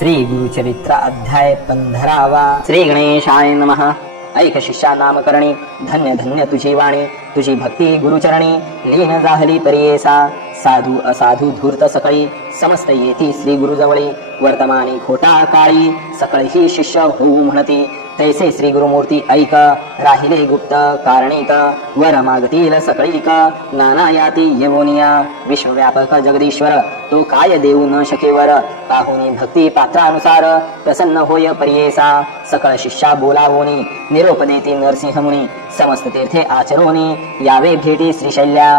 श्री गुरुचरित्र अध्याय 15वा। श्री गणेशाय नमः। ऐक शिष्या नामकरणी, धन्य धन्य तुझी वाणी, तुझी भक्ती गुरुचरणी लीन जाहली परियेसा। साधू असाधू धूर्त सकळी, समस्त येती श्री गुरुजवळी। वर्तमानी खोटा काळी, सकळही शिष्य होऊ म्हणती। तैसे श्री गुरुमूर्ती ऐक, राहिले गुप्त कारणिक। वर मागतील सकळीक, नाना याती येवोनिया। विश्वव्यापक जगदीश्वर, तो काय देऊ न शकेवर। पाहुनी भक्ती पात्रानुसार, प्रसन्न होय परियेसा। सकळ शिष्या बोलावोनी, निरोप देती नरसिंह मुनी। समस्त तीर्थे आचरोनी, यावे भेटी श्रीशैल्या।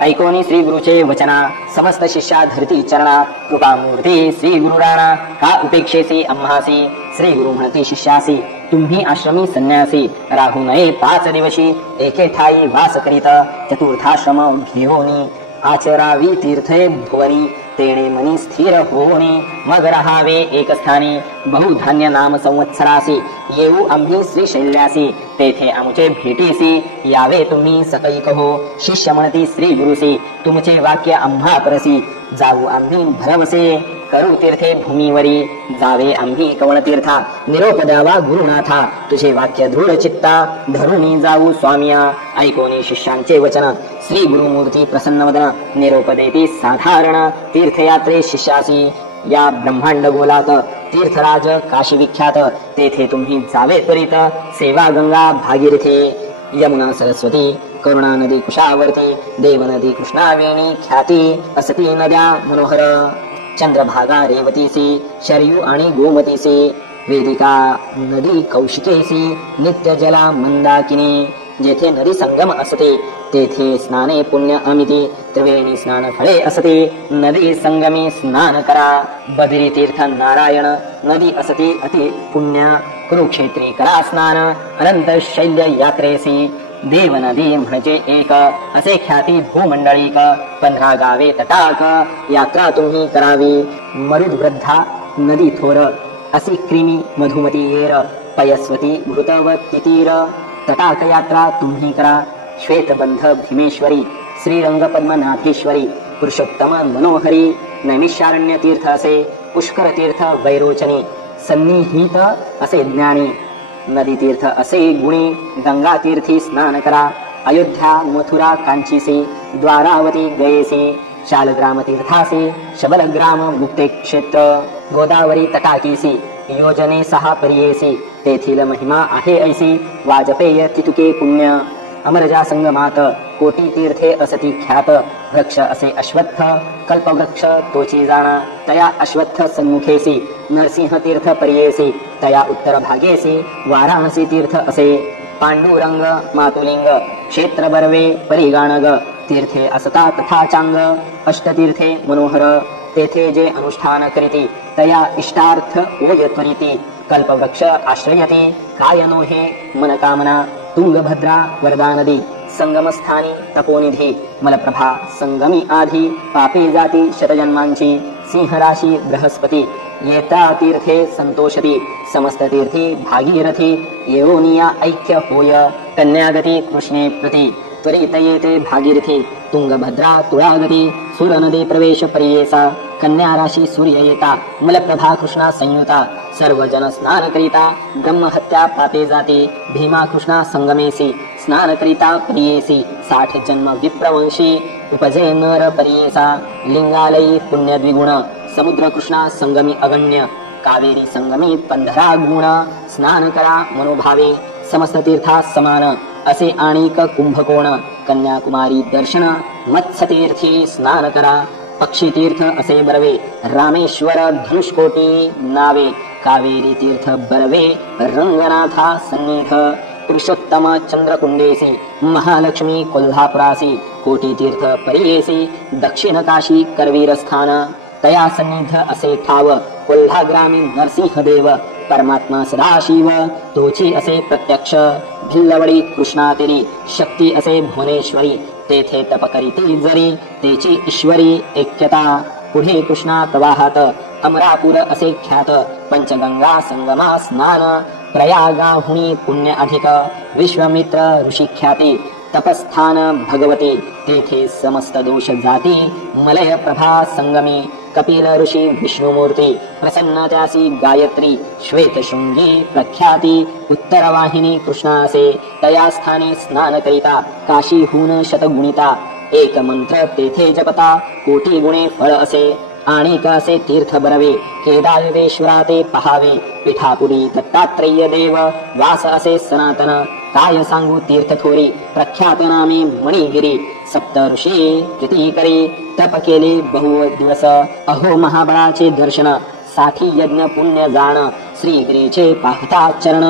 ऐकोनी श्री गुरुचे वचना, समस्त शिष्या धरती चरणा। कृपामूर्ती श्री गुरुराणा, का उपेक्षेसी आम्हासी। श्री गुरु म्हणती शिष्यासी, तुम्ही आश्रमी संन्यासी। राहू नये 5 दिवशी, एके ठाई वास करीत। चतुर्थाश्रम घेऊनी, आचरावी तीर्थे भुवनी। तेणे मनी स्थिर होऊनी, मग राहावे एक स्थानी। बहुधान्य नाम संवत्सरासी, येऊ आम्ही श्रीशैल्यासी। तेथे आमचे भेटीसी, यावे तुम्ही सकळी कहो। शिष्य म्हणती श्री गुरुसी, तुमचे वाक्य आम्हा परसी। जाऊ आम्ही भरवसे, करू तीर्थे भूमीवरी। जावे आम्ही कवळ तीर्था, निरोप द्यावा गुरुनाथा। तुझे वाक्य दृढ चित्ता, धरुणी जाऊ स्वामिया। ऐकोनी शिष्यांचे वचन, श्री गुरुमूर्ती प्रसन्न वदन। निरोप देती साधारण, तीर्थयात्रे शिष्यासी। या ब्रह्मांड गोलात, तीर्थराज काशी विख्यात। तेथे तुम्ही जावे त्वरित, सेवा गंगा भागीरथी। यमुना सरस्वती, करुणा नदी कुशावर्ती। देव नदी कृष्णावेणी, ख्याती असती नद्या मनोहर। चंद्रभागा रेवतीसी, शरयू आणि गोमतीसी। वेदिका नदी कौशिकेसी, नित्य जला मंदाकिनी। जेथे नदी संगम असते, तेथे स्नाने पुण्य अमिती। त्रिवेणी स्नान फळे असते, नदी संगमी स्नान करा। बद्री तीर्थ नारायण, नदी असते अति पुण्य। कुरुक्षेत्री करा स्नान, अनंत शैल्य यात्रेसी। देव नदी म्हणजे एक, असे ख्याती भूमंडळीक। 15 गावे तटाक, यात्रा तुम्ही करावी। मरुद वृद्धा नदी थोर, असी क्रिमी मधुमती येर। पयस्वती मृतवती तीर, तटाक यात्रा तुम्ही करा। श्वेतबंध भीमेश्वरी, श्रीरंग पद्मनाथेश्वरी। पुरुषोत्तम मनोहरी, नैमिषारण्य तीर्थ असे। पुष्कर तीर्थ वैरोचनी, सन्निहित असे ज्ञानी। नदी तीर्थ असे गुणी, गंगा तीर्थी स्नान करा। अयोध्या मथुरा कांचीसी, द्वारावती गयेसी। शालग्राम तीर्थासी, शबलग्राम मुक्ते क्षेत्र। गोदावरी तटाकीसी, योजने 6 परियेसी। तेथील महिमा आहे ऐसी, वाजपेय तितुके पुण्य। अमरजा संगमात, कोटी तीर्थे असती ख्यात। वृक्ष असे अश्वत्थ, कल्पवृक्ष तोची जाणा। तया अश्वत्थ सन्मुखेसी, नरसिंह तीर्थ परियेसी। तया उत्तर भागेसी, वाराणसी तीर्थ असे। पांडुरंग मातुलिंग, क्षेत्र बर्वे परिगाणग। तीर्थे असता तथा चांग, अष्टतीर्थे मनोहर। तेथे जे अनुष्ठान करीती, तया इष्टार्थ ओय त्वरिती। कल्पवृक्ष आश्रयते, काय नोहे मनकामना। तुंगभद्रा वरदा नदी, संगमस्थानी तपोनिधी। मलप्रभा संगमी आधी, पापे जाती शतजन्मांची। सिंहराशी बृहस्पती, येता तीर्थे संतोषती। समस्त तीर्थी भागीरथी, येवोनिया ऐक्य होय। कन्यागती कृष्णे प्रती, त्वरित येते भागीरथी। तुंगभद्रा तुळागती, सुरनदी प्रवेश परियेसा। कन्या राशी सूर्य येता, मलप्रभा कृष्णा संयुता। सर्वजन स्नान करिता, ब्रह्महत्या पापे जाते। भीमा कृष्णा संगमेसी, स्नान करिता परियेसी। 60 जन्म विप्रवंशी, उपजे नर परियेसा। लिंगालयी पुण्य द्विगुण, समुद्र कृष्णा संगमी अगण्य। कावेरी संगमी 15 गुण, स्नान करा मनोभावे। समस्त तीर्था समान, असे आणिक कुंभकोण। कन्याकुमारी दर्शन, मत्स्यतीर्थी स्नान करा। पक्षी तीर्थ असे बरवे, रामेश्वर धनुष्कोटी नावे। कावेरी तीर्थ बरवे, रंगनाथा सन्निध। पुरुषोत्तम चंद्रकुंडेसी, महालक्ष्मी कोल्हापुरासी। कोटी तीर्थ परियेसी, दक्षिण काशी करवीर स्थान। तया सन्निध असे ठाव, कोल्हाग्रामी नरसिंहदेव। परमात्मा सदाशिव, तोची असे प्रत्यक्ष। भिल्लवडी कृष्णातिरी, शक्ती असे भुवनेश्वरी। तेथे तप करीती जरी, तेची ईश्वरी ऐक्यता। पुढे कृष्णा प्रवाहात, अमरापूर असे ख्यात। पंचगंगा संगमा स्नान, प्रयागाहुनी पुण्य अधिक। विश्वामित्र ऋषी ख्याती, तपस्थान भगवती। तेथे समस्त दोष जाती, मलय प्रभा संगमी। कपिल ऋषी विष्णुमूर्ती प्रसन्न त्यासी गायत्री श्वेतशृंगी प्रख्याती उत्तरवाहिनी कृष्णासे तया स्थाने स्नान करिता काशीहून शतगुणिता एक मंत्र तेथे जपता कोटी गुणे फळ असे आणि कसे तीर्थ बरवे केदारेश्वरा ते पहावे पिठापुरी दत्तात्रेय देव वास असे सनातन काय सांगू तीर्थ थोरी प्रख्यात नामे मणिगिरी सप्त ऋषी किती करी तप केले बहु दिवस अहो महाबळाचे दर्शन साठी यज्ञ पुण्य जाण श्रीगिरीचे पाहता चरण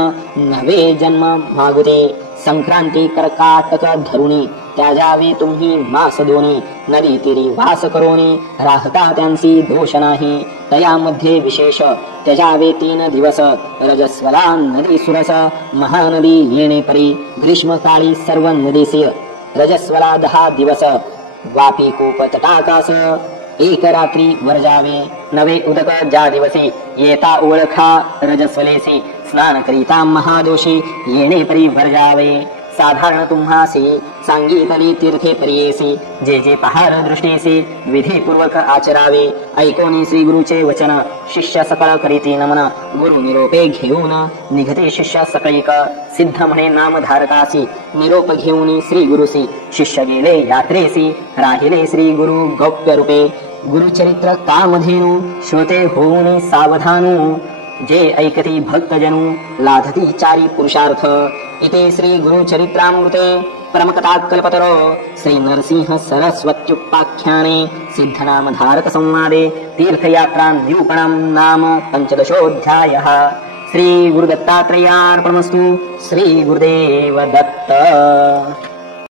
नवे जन्म मागुते संक्रांती कर्काटक धरुणी त्याजावे तुम्ही मास दोनी नदी तीरी वास करोनी राहता त्यांची दोष नाही तयामध्ये विशेष त्याजावे 3 दिवस रजस्वला नदी सुरस महानदी येणे परी ग्रीष्मकाळी सर्व नदीसी रजस्वला 10 दिवस वापी कूप तटाकास एक रात्री वर्जावे नवे उदक ज्या दिवसी येता ओळखा रजस्वलेसी स्नान करिता महादोषी येणे परी वर्जावे साधारण तुम्हासी सांगितली तीर्थे परियेसी जे जे पहार दृष्टीसी विधीपूर्वक आचरावे ऐकोनी श्री गुरुचे वचन शिष्य सकळ करीती नमन गुरु निरोपे घेऊन निघते शिष्य सकळिक सिद्ध म्हणे नामधारकासी निरोप घेऊन श्री गुरुसी शिष्य गेले यात्रेसी राहिले श्री गुरु गौप्य रूपे गुरुचरित्र कामधेनु श्रोते होऊन सावधानु जे ऐकती भक्तजनु लाधती चारी पुरुषार्थ इथे श्री गुरुचरित्रामृते परमकथाकल्पतरो श्री नरसिंह सरस्वत्युपाख्याने सिद्धनामधारक संवादे तीर्थयात्रा निरूपणं नाम 15ोऽध्यायः श्री गुरुदत्तात्रेयार्पणमस्तु श्री गुरुदेव दत्त।